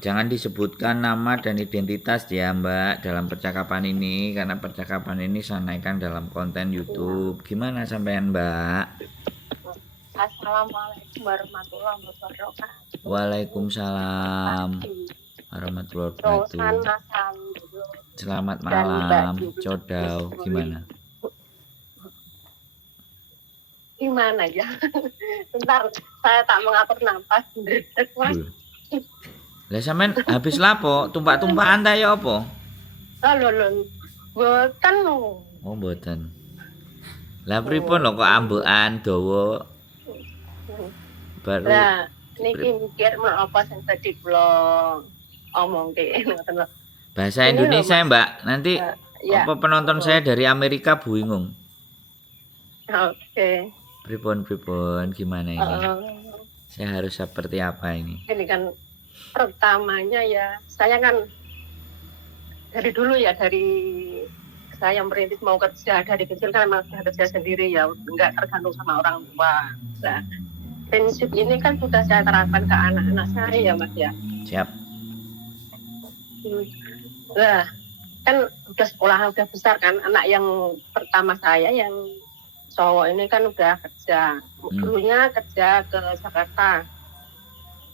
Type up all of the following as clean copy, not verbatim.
Jangan disebutkan nama dan identitas ya Mbak dalam percakapan ini, karena percakapan ini saya naikkan dalam konten YouTube. Gimana sampean Mbak? Assalamualaikum warahmatullahi wabarakatuh. Waalaikumsalam warahmatullahi wabarakatuh. Rosana Sandro Selamat dan Mbak malam, Juli. Codau. Gimana? Gimana ya? Bentar, saya tak mengatur nafas. Mas. Lah sampean habis lapo? Tumpak-tumpakan ta ya apa? Lho. Boten. Oh, mboten. Lah pripun lho kok ambekan dawa? Baru Lah, niki mikir mau apa sing tadi kula omongke ngoten lho. bahasa Ini Indonesia loh, Mas. Mbak. Nanti Ya. apa penonton saya dari Amerika bingung. Oke. Pripun gimana ini? Saya harus seperti apa ini? Ini kan pertamanya ya, saya kan dari dulu ya, dari saya merintis mau kerja dari kecil kan memang sudah kerja sendiri ya, nggak tergantung sama orang tua. Nah, prinsip ini kan sudah saya terapkan ke anak-anak saya ya Mas ya. Siap. Nah, kan udah sekolah udah besar kan, anak yang pertama saya yang cowok ini kan udah kerja. Dulunya kerja ke Jakarta.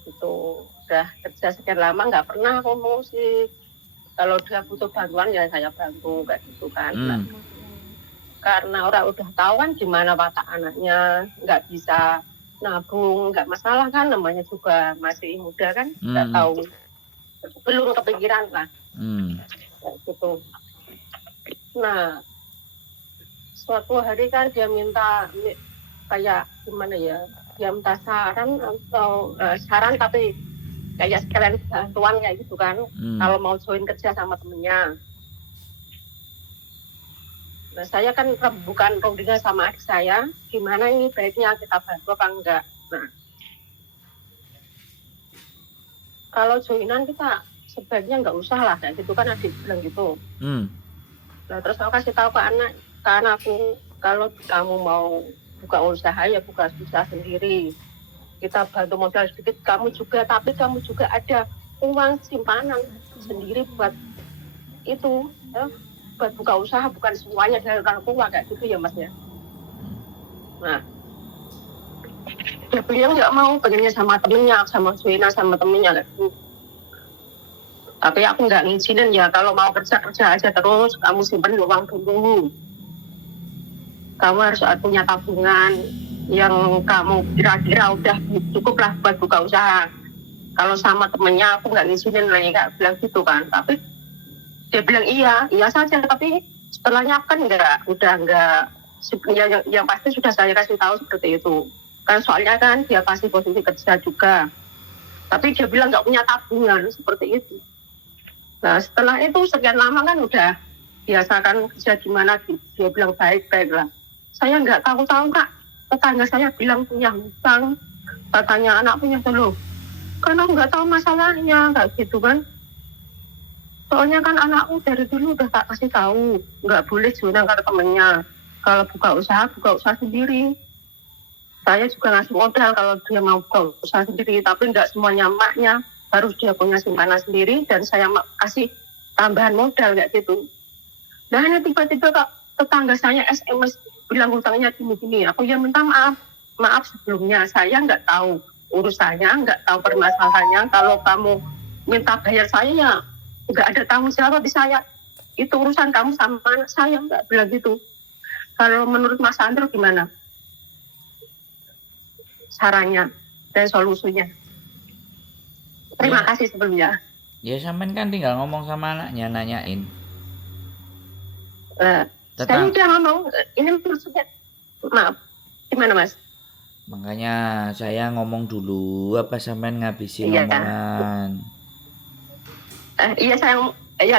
Itu udah kerja sekian lama nggak pernah aku musik. Kalau dia butuh bantuan ya saya bantu kayak gitu kan. Nah, karena orang udah tahu kan gimana watak anaknya, nggak bisa nabung, nggak masalah kan, namanya juga masih muda kan, nggak tahu, belum kepikiran lah. Kayak gitu. Nah, suatu hari kan dia minta kayak gimana ya, dia minta saran atau saran tapi kayak sekalian bantuan kayak gitu kan, kalau mau join kerja sama temennya. Nah, saya kan bukan rundingan sama adik saya, gimana ini baiknya kita bantu apa enggak. Nah, kalau joinan kita sebaiknya enggak usah lah, kayak gitu kan adik bilang gitu. Nah, terus aku kasih tahu ke anakku, kalau kamu mau buka usaha ya buka usaha sendiri. Kita bantu modal sedikit, kamu juga, tapi kamu juga ada uang simpanan sendiri buat itu, ya, buat buka usaha, bukan semuanya dari orang tua kayak gitu ya Mas ya. Nah, beliau nggak mau, pengennya sama temennya, sama Suina, sama temennya kayak gitu. Tapi aku nggak ngizinin ya, kalau mau kerja aja terus, kamu simpen uang dulu. Kamu harus punya tabungan yang kamu kira-kira udah cukup lah buat buka usaha. Kalau sama temennya aku nggak ngizinin lagi, Kak bilang gitu kan. Tapi dia bilang iya saja. Tapi setelahnya kan udah nggak, yang pasti sudah saya kasih tahu seperti itu. Kan soalnya kan dia pasti posisi kerja juga. Tapi dia bilang nggak punya tabungan seperti itu. Nah setelah itu sekian lama kan udah biasa kan kerja gimana, dia bilang baik-baik lah. Saya nggak tahu Kak, tetangga saya bilang punya hutang, katanya anak punya dulu. Karena nggak tahu masalahnya kayak gitu kan. Soalnya kan anakku dari dulu udah tak kasih tahu, nggak boleh join ke temennya. Kalau buka usaha sendiri. Saya juga ngasih modal kalau dia mau buka usaha sendiri, tapi nggak semuanya emaknya, harus dia punya simpanan sendiri dan saya kasih tambahan modal kayak gitu. Nah ini tiba-tiba Kak, tetangga saya SMS bilang hutangnya gini-gini. Aku ya minta maaf sebelumnya, saya nggak tahu urusannya, nggak tahu permasalahannya. Kalau kamu minta bayar saya ya nggak ada tanggung jawab di saya. Itu urusan kamu sama anak saya, nggak bilang gitu. Kalau menurut Mas Andro gimana sarannya dan solusinya? Terima kasih sebelumnya. Ya sampean kan tinggal ngomong sama anaknya, nanyain. Saya udah ngomong, ini maksudnya, maaf, gimana Mas? Makanya saya ngomong dulu, apa sampean ngabisin omongan? Iya saya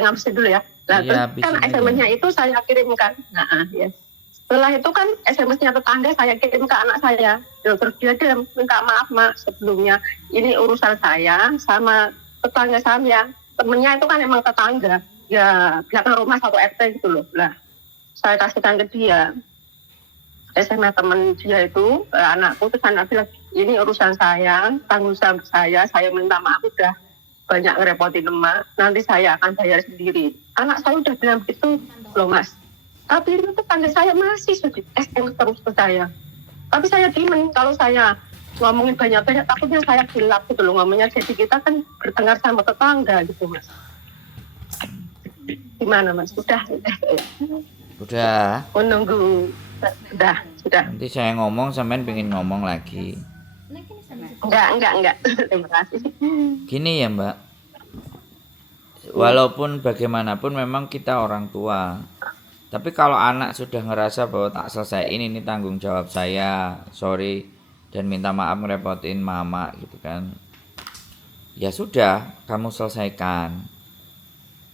ngabisin dulu ya. Nah, kan SMS-nya itu saya kirimkan. Nah, ya. Setelah itu kan SMS-nya tetangga saya kirim ke anak saya. Terus dia minta maaf Mak sebelumnya. Ini urusan saya sama tetangga saya. Temennya itu kan emang tetangga. Ya belakang rumah satu RT gitu loh. Nah, saya kasihkan ke dia. SMS temen dia itu, anakku, terus anak bilang, ini urusan saya, tanggung jawab saya minta maaf udah. banyak ngerepotin emak, nanti saya akan bayar sendiri. Anak saya udah bilang begitu loh mas. Tapi itu tetangga saya masih sudah SM terus ke saya. Tapi saya diemin, kalau saya ngomongin banyak-banyak takutnya saya gelap gitu loh ngomongnya. Jadi kita kan bertengkar sama tetangga gitu mas. Gimana mas? Sudah. Menunggu. Sudah. Nanti saya ngomong sampean pengen ngomong lagi. Enggak. Terima kasih. Gini ya Mbak, walaupun bagaimanapun memang kita orang tua, tapi kalau anak sudah ngerasa bahwa tak selesaiin ini tanggung jawab saya, sorry dan minta maaf ngerepotin mama gitu kan, ya sudah kamu selesaikan,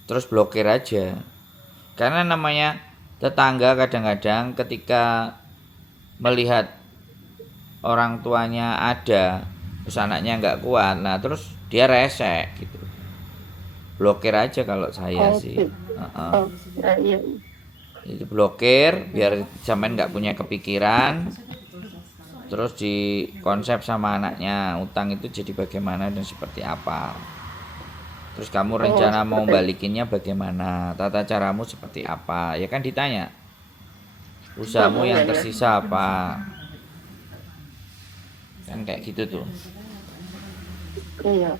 terus blokir aja. Karena namanya tetangga kadang-kadang ketika melihat orang tuanya ada terus anaknya nggak kuat, nah terus dia rese gitu. Blokir aja kalau saya sih. Iya. Itu blokir biar sampean nggak punya kepikiran. Terus di konsep sama anaknya utang itu jadi bagaimana dan seperti apa. Terus kamu rencana mau balikinnya bagaimana, tata caramu seperti apa, ya kan ditanya. Usahamu yang tersisa apa, kan kayak gitu tuh. Iya.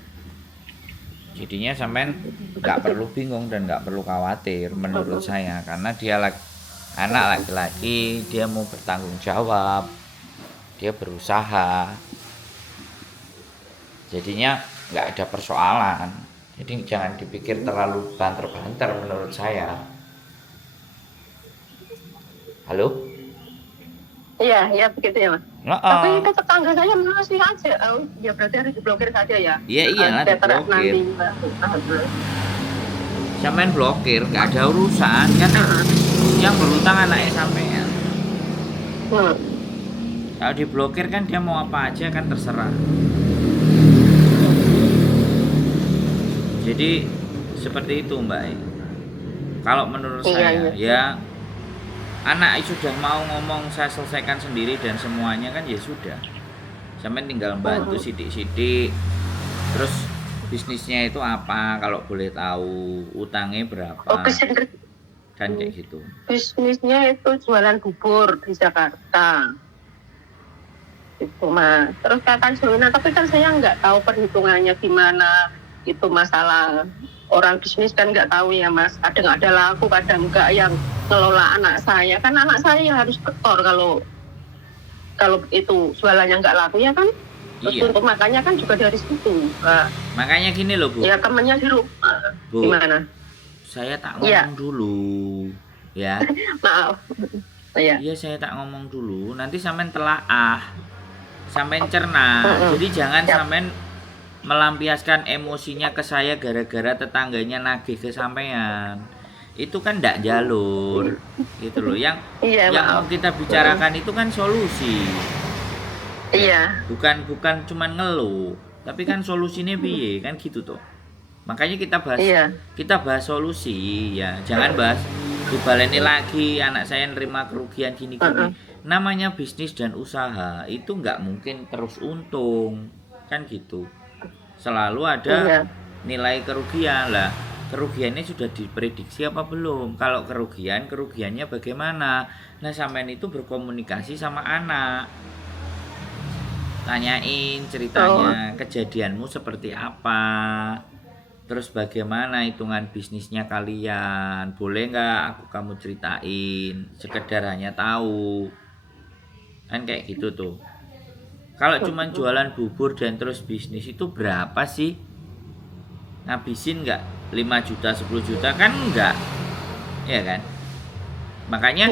Jadinya sampean nggak perlu bingung dan nggak perlu khawatir menurut saya, karena dia anak laki-laki, dia mau bertanggung jawab, dia berusaha, jadinya nggak ada persoalan. Jadi jangan dipikir terlalu banter-banter menurut saya. Halo? Iya begitu ya mas. Tapi itu tetangga saya masih aja. Ya berarti harus diblokir saja ya. Iya diblokir. Sampean blokir, nggak ada urusan kan. Yang berutang anaknya sampean. Kalau diblokir kan dia mau apa aja kan terserah. Jadi seperti itu Mbak. Kalau menurut saya ya anak sudah mau ngomong saya selesaikan sendiri dan semuanya kan ya sudah. Sampai tinggal bantu sidik-sidik. Terus bisnisnya itu apa kalau boleh tahu, utangnya berapa? Dan kayak gitu. Bisnisnya itu jualan bubur di Jakarta. Itu mas. Terus katakan Joina, tapi kan saya nggak tahu perhitungannya gimana. Itu masalah orang bisnis kan nggak tahu ya mas, kadang ada laku kadang enggak, yang ngelola anak saya kan anak saya yang harus ketor kalau itu jualannya nggak laku ya kan. Terus untuk makannya kan juga dari situ. Makanya gini loh Bu, ya temennya di rumah. Bu, gimana saya tak ngomong dulu ya. Maaf iya saya tak ngomong dulu, nanti sampean telaah, sampean cerna. Jadi jangan sampean melampiaskan emosinya ke saya gara-gara tetangganya nagih ke sampean. Itu kan ndak jalur gitu loh. Yang mau kita bicarakan itu kan solusi. Iya. Bukan cuman ngeluh, tapi kan solusinya piye kan gitu tuh. Makanya kita bahas solusi ya. Jangan bahas dibaleni lagi anak saya nerima kerugian gini-gini. Namanya bisnis dan usaha itu nggak mungkin terus untung kan gitu. Selalu ada nilai kerugian lah. Kerugiannya sudah diprediksi apa belum? Kalau kerugiannya bagaimana? Nah sampean itu berkomunikasi sama anak, tanyain ceritanya, kejadianmu seperti apa, terus bagaimana hitungan bisnisnya kalian, boleh nggak kamu ceritain, sekedar hanya tahu kan kayak gitu tuh. Kalau cuma jualan bubur dan terus bisnis itu berapa sih? Ngabisin nggak 5 juta, 10 juta kan enggak, ya kan? Makanya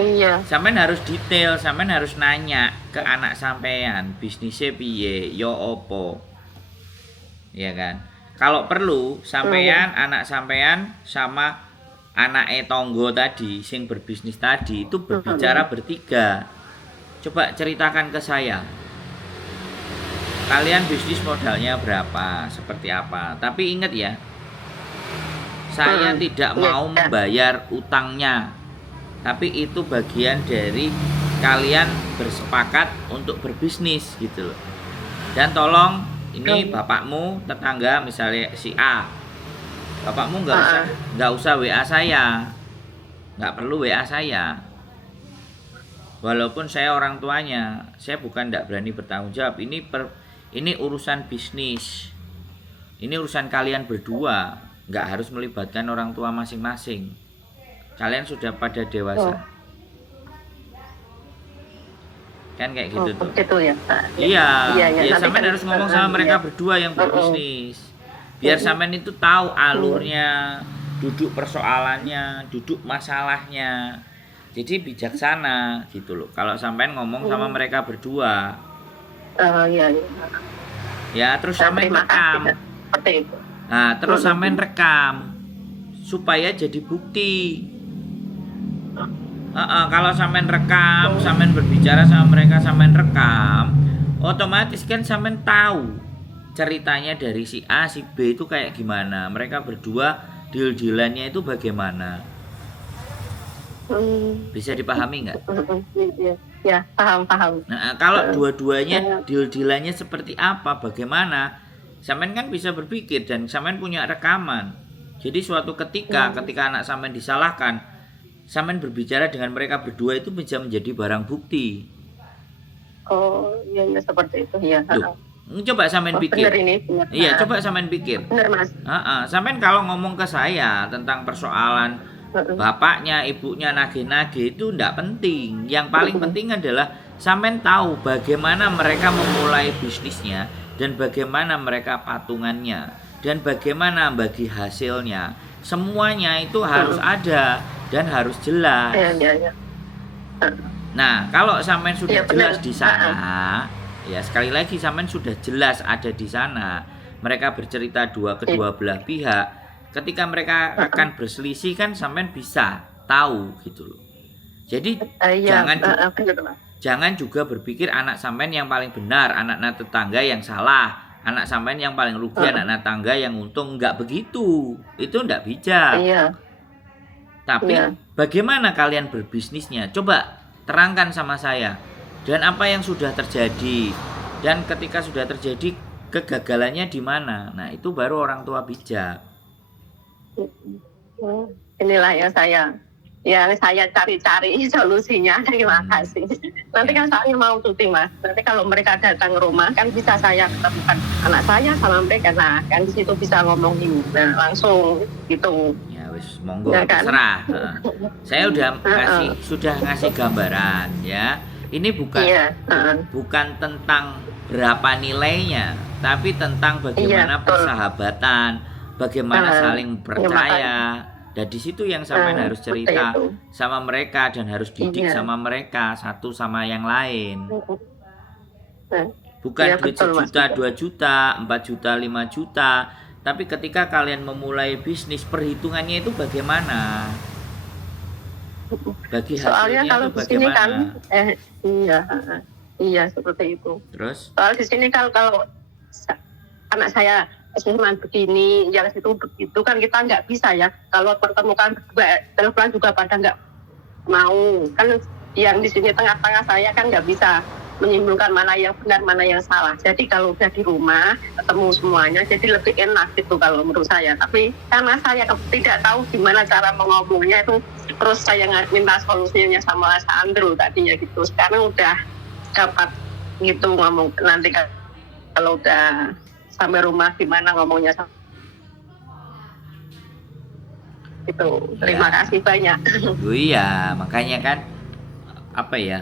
sampean harus detail, sampean harus nanya ke anak sampean, bisnisnya piye, yo opo, ya kan? Kalau perlu sampean, anak sampean sama anak tonggo tadi, sing berbisnis tadi itu berbicara bertiga. Coba ceritakan ke saya. Kalian bisnis modalnya berapa, seperti apa. Tapi ingat ya, saya tidak mau membayar utangnya, tapi itu bagian dari kalian bersepakat untuk berbisnis gitu loh. Dan tolong ini bapakmu tetangga misalnya si A Bapakmu Ah, nggak usah WA saya, nggak perlu WA saya. Walaupun saya orang tuanya, saya bukan nggak berani bertanggung jawab. Ini urusan bisnis, ini urusan kalian berdua, nggak harus melibatkan orang tua masing-masing. Kalian sudah pada oh, dewasa, kan kayak gitu tuh. begitu ya. Ah, ya. Iya, Iya, ya. ya Nanti sampean kan, harus ngomong sama iya. mereka berdua yang berbisnis. Biar Mm-mm. sampean itu tahu Iya. alurnya, duduk persoalannya, duduk masalahnya. Jadi bijaksana gitu loh. Kalau sampean ngomong sama Mm. mereka berdua, Iya, iya. ya terus sampean Terima kasih. rekam. Seperti itu. Nah, terus sampean Mm-mm. rekam supaya jadi bukti. Kalau sampean rekam, sampean berbicara sama mereka, sampean rekam, otomatis kan sampean tahu ceritanya dari si A, si B itu kayak gimana. Mereka berdua deal-dealannya itu bagaimana. Mm. Bisa dipahami nggak? Iya. Ya, paham. Nah, kalau Eh, dua-duanya eh, deal-dealannya seperti apa, bagaimana, sampean kan bisa berpikir dan sampean punya rekaman. Jadi suatu ketika anak sampean disalahkan, sampean berbicara dengan mereka berdua itu bisa menjadi barang bukti. Oh, iya, iya, seperti itu ya. Loh, coba sampean Oh, benar pikir. ini, benar. Iya, coba sampean pikir. Benar, Mas. Sampean kalau ngomong ke saya tentang persoalan Heeh. bapaknya, ibunya nagih-nagih itu enggak penting. Yang paling penting adalah sampean tahu bagaimana mereka memulai bisnisnya dan bagaimana mereka patungannya dan bagaimana bagi hasilnya. Semuanya itu harus ada dan harus jelas. Iya, iya, iya. Nah, kalau sampean sudah Iya, benar. jelas di sana, ya sekali lagi sampean sudah jelas ada di sana. Mereka bercerita kedua belah pihak. Ketika mereka akan berselisih kan sampean bisa tahu gitu loh. Jadi Iya, benar, Mas. jangan juga berpikir anak sampean yang paling benar, anak-anak tetangga yang salah, anak sampean yang paling rugi, anak tetangga yang untung. Enggak begitu. Itu enggak bijak. Iya, Tapi iya. bagaimana kalian berbisnisnya? Coba terangkan sama saya. Dan apa yang sudah terjadi? Dan ketika sudah terjadi, kegagalannya di mana? Nah, itu baru orang tua bijak. Inilah yang saya cari-cari solusinya. Terima kasih. Nanti kan saya mau cuti, Mas. Nanti kalau mereka datang ke rumah kan bisa saya ketemukan anak saya sama mereka. Nah, kan di situ bisa ngomongin. Nah, langsung gitu. Ya wis, monggo Ya kan? terserah. Saya sudah ngasih gambaran ya. Ini Iya, bukan tentang berapa nilainya, tapi tentang bagaimana betul. persahabatan, bagaimana saling Iya, percaya. Dan di situ yang sampean harus seperti cerita itu. sama mereka dan harus didik Iya. sama mereka satu sama yang lain. Nah, Bukan iya, duit betul, Mas. 1 juta, 2 juta, 4 juta, 5 juta. Tapi ketika kalian memulai bisnis, perhitungannya itu bagaimana? Bagi Soalnya hasilnya kalau itu di sini kan, bagaimana? iya, iya seperti itu. Terus? Soal di sini kalau anak saya cuma begini, yang situ begitu kan kita nggak bisa ya. Kalau pertemukan berdua, telepon juga pada nggak mau. Kan yang di sini tengah-tengah saya kan nggak bisa menyimpulkan mana yang benar, mana yang salah. Jadi kalau udah di rumah ketemu semuanya, jadi lebih enak gitu kalau menurut saya. Tapi karena saya tidak tahu gimana cara mengomongnya itu, terus saya minta solusinya sama Sandro tadinya gitu. Sekarang udah dapat gitu ngomong, nanti kalau udah sampai rumah gimana ngomongnya gitu. Terima kasih banyak. Oh iya, makanya kan apa ya?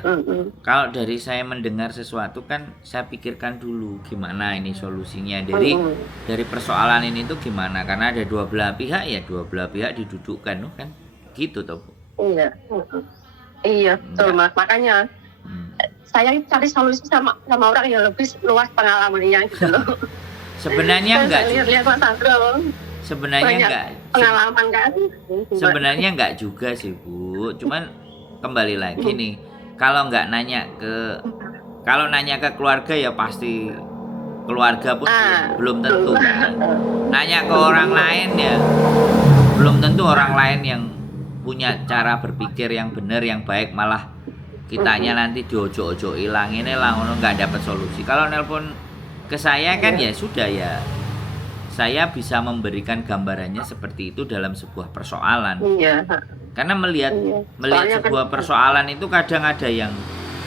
Kalau dari saya mendengar sesuatu kan saya pikirkan dulu gimana ini solusinya dari persoalan ini tuh gimana, karena ada dua belah pihak ya dua belah pihak didudukkan kan gitu toh Bu. Iya, iya betul Mas. Makanya saya cari solusi sama orang yang lebih luas pengalamannya gitu loh. Sebenarnya enggak. Lihat Mas Sandro. Sebenarnya enggak. Pengalaman kan? Sebenarnya enggak juga sih Bu. Cuman kembali lagi nih, kalau nanya ke keluarga ya pasti keluarga pun belum tentu kan. Nanya ke orang lain ya belum tentu orang lain yang punya cara berpikir yang benar yang baik, malah kitanya nanti diojo-ojo hilang ini lah ngono nggak dapat solusi. Kalau nelpon ke saya kan ya sudah ya saya bisa memberikan gambarannya seperti itu dalam sebuah persoalan. Iya. Karena melihat Soalnya sebuah kan, persoalan itu kadang ada yang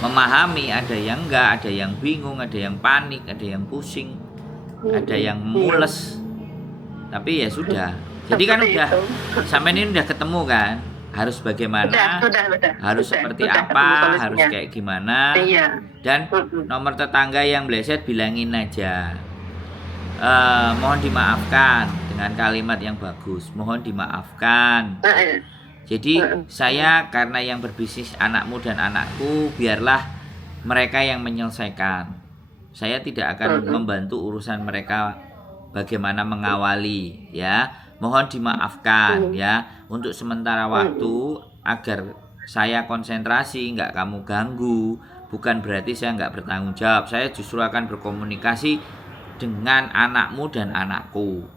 memahami, ada yang enggak, ada yang bingung, ada yang panik, ada yang pusing, ada yang mules. Tapi ya sudah. Jadi kan seperti udah itu. sampai ini udah ketemu kan, harus bagaimana, harus seperti udah apa, ketemu harus solusinya. kayak gimana. Iya. Dan nomor tetangga yang bleset bilangin aja, mohon dimaafkan dengan kalimat yang bagus, mohon dimaafkan. Jadi saya karena yang berbisnis anakmu dan anakku, biarlah mereka yang menyelesaikan. Saya tidak akan membantu urusan mereka bagaimana mengawali, ya. Mohon dimaafkan ya untuk sementara waktu agar saya konsentrasi, nggak kamu ganggu. Bukan berarti saya nggak bertanggung jawab. Saya justru akan berkomunikasi dengan anakmu dan anakku.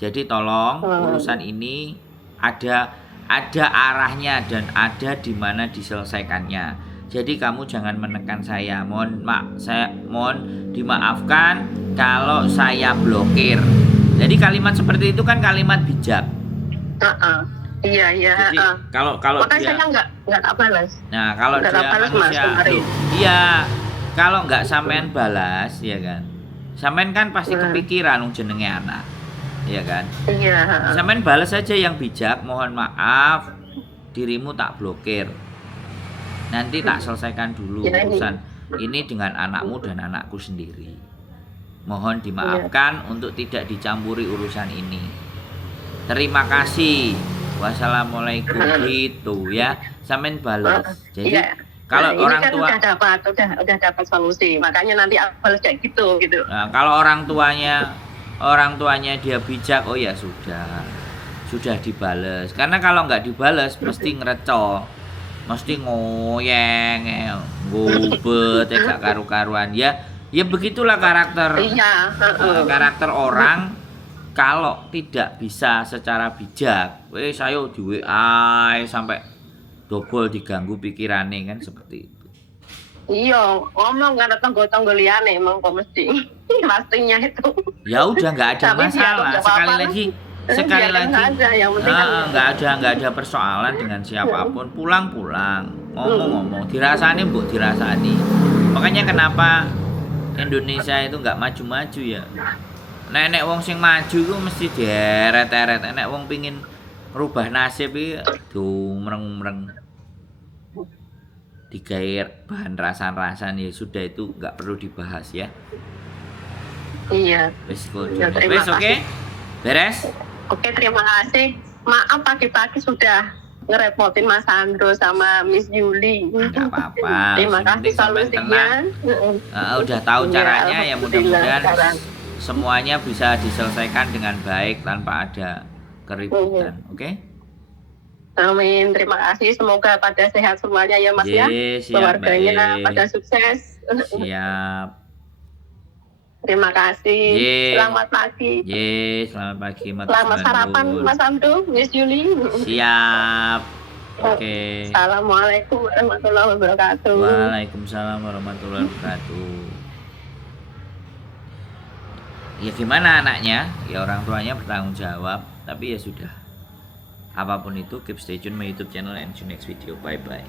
Jadi tolong urusan ini ada arahnya dan ada di mana diselesaikannya. Jadi kamu jangan menekan saya. Mohon dimaafkan kalau saya blokir. Jadi kalimat seperti itu kan kalimat bijak. Iya. Jadi kalau makanya dia, saya nggak tak balas. nah kalau nggak dia balas, manusia, Mas, kemarin. iya, kalau nggak sampean balas, ya kan, sampean kan pasti kepikiran jenenge anak, ya kan. Iya. Sampean balas saja yang bijak, mohon maaf, dirimu tak blokir. Nanti tak selesaikan dulu urusan ini dengan anakmu dan anakku sendiri. Mohon dimaafkan untuk tidak dicampuri urusan ini. Terima kasih. Wassalamualaikum gitu ya. Sampean balas. Jadi kalau orang kan tua udah dapat solusi. Makanya nanti aku balas kayak gitu. Nah, kalau orang tuanya dia bijak, oh ya sudah dibales. Karena kalau nggak dibales mesti ngerecok, mesti ngoyeng, ngubet, gak karu-karuan ya. Ya begitulah karakter karakter orang kalau tidak bisa secara bijak. Saya di WA sampai double diganggu pikirannya kan seperti itu. Iya, ngomong nggak ada tonggo-tonggo liane emang kok mesti pastinya itu. Ya udah nggak ada Tapi masalah. Sekali lagi nggak ada persoalan dengan siapapun. Pulang ngomong dirasani mbok dirasani. Makanya kenapa Indonesia itu nggak maju-maju ya. Nek wong sing maju itu mesti deret-eret. Nek wong pingin merubah nasib iki dumreng-mreng. Digair bahan rasan-rasan ya sudah, itu nggak perlu dibahas ya. Iya. Wis oke. Beres? Oke, terima kasih. Maaf pagi-pagi sudah ngerepotin Mas Andro sama Miss Yuli. Nggak apa-apa. Terima kasih solusinya. Udah tahu caranya ya, mudah-mudahan Alhamdulillah. semuanya bisa diselesaikan dengan baik tanpa ada keributan. Oke? Amin. Terima kasih. Semoga pada sehat semuanya ya Mas ya. Siap, Keluarganya baik. pada sukses. Siap. Terima kasih. Selamat pagi. Selamat pagi. Selamat sarapan Mas Andro, Miss Yuli. Siap. Oke. Assalamualaikum warahmatullahi wabarakatuh. Waalaikumsalam warahmatullahi wabarakatuh. Ya gimana anaknya? Ya orang tuanya bertanggung jawab. Tapi ya sudah. Apapun itu, keep stay tune my YouTube channel and see you next video. Bye bye.